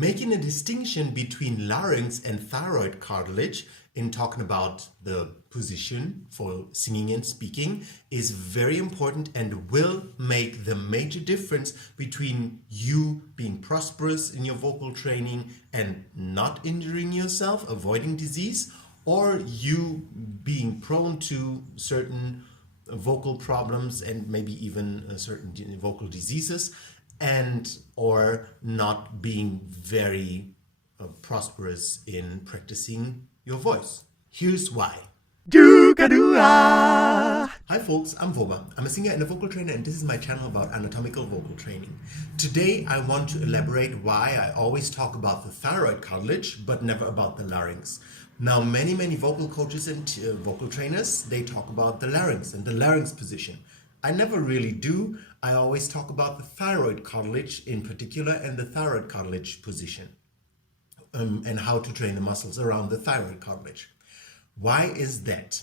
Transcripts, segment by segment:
Making a distinction between larynx and thyroid cartilage in talking about the position for singing and speaking is very important and will make the major difference between you being prosperous in your vocal training and not injuring yourself, avoiding disease, or you being prone to certain vocal problems and maybe even certain vocal diseases, and or not being very prosperous in practicing your voice. Here's why. Hi folks, I'm Voba. I'm a singer and a vocal trainer, and this is my channel about anatomical vocal training. Today I want to elaborate why I always talk about the thyroid cartilage but never about the larynx. Now many vocal coaches and vocal trainers, they talk about the larynx and the larynx position. I never really do. I always talk about the thyroid cartilage in particular and the thyroid cartilage position and how to train the muscles around the thyroid cartilage. Why is that?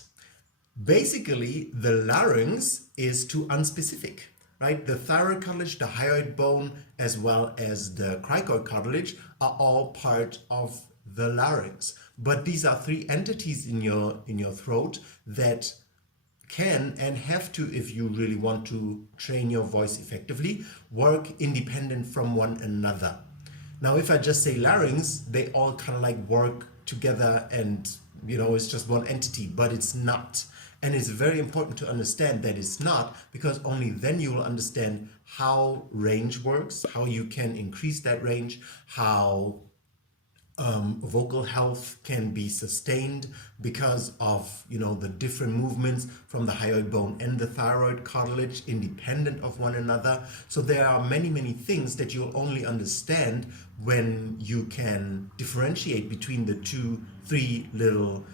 Basically, the larynx is too unspecific, right? The thyroid cartilage, the hyoid bone, as well as the cricoid cartilage are all part of the larynx. But these are three entities in your throat that can and have to, if you really want to train your voice effectively, work independent from one another. Now, if I just say larynx, they all kind of like work together and, it's just one entity, but it's not. And it's very important to understand that it's not, because only then you will understand how range works, how you can increase that range, how vocal health can be sustained because of the different movements from the hyoid bone and the thyroid cartilage independent of one another. So there are many things that you'll only understand when you can differentiate between the three little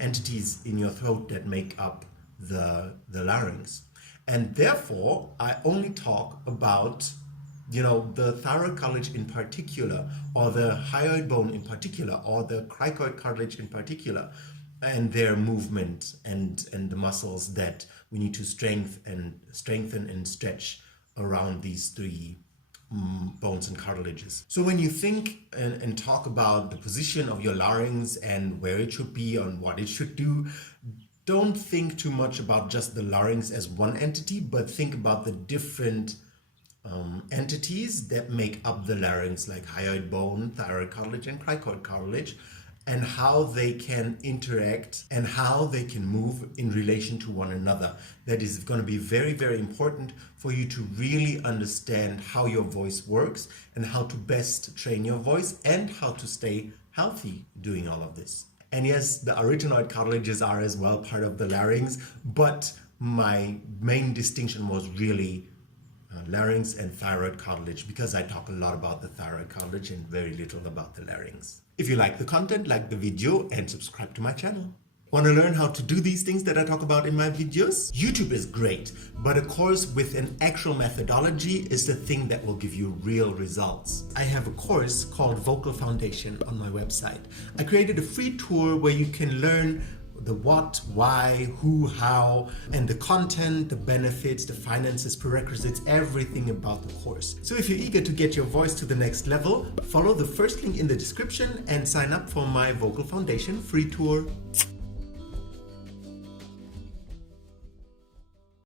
entities in your throat that make up the larynx. And therefore I only talk about the thyroid cartilage in particular, or the hyoid bone in particular, or the cricoid cartilage in particular, and their movement and the muscles that we need to strengthen and stretch around these three bones and cartilages. So when you think and talk about the position of your larynx and where it should be and what it should do, don't think too much about just the larynx as one entity, but think about the different entities that make up the larynx, like hyoid bone, thyroid cartilage, and cricoid cartilage, and how they can interact and how they can move in relation to one another. That is going to be very important for you to really understand how your voice works and how to best train your voice and how to stay healthy doing all of this. And yes, the arytenoid cartilages are as well part of the larynx, but my main distinction was really larynx and thyroid cartilage, because I talk a lot about the thyroid cartilage and very little about the larynx. If you like the content, like the video and subscribe to my channel. Want to learn how to do these things that I talk about in my videos? YouTube is great, but a course with an actual methodology is the thing that will give you real results. I have a course called Vocal Foundation on my website. I created a free tour where you can learn the what, why, who, how, and the content, the benefits, the finances, prerequisites, everything about the course. So if you're eager to get your voice to the next level, follow the first link in the description and sign up for my Vocal Foundation free tour.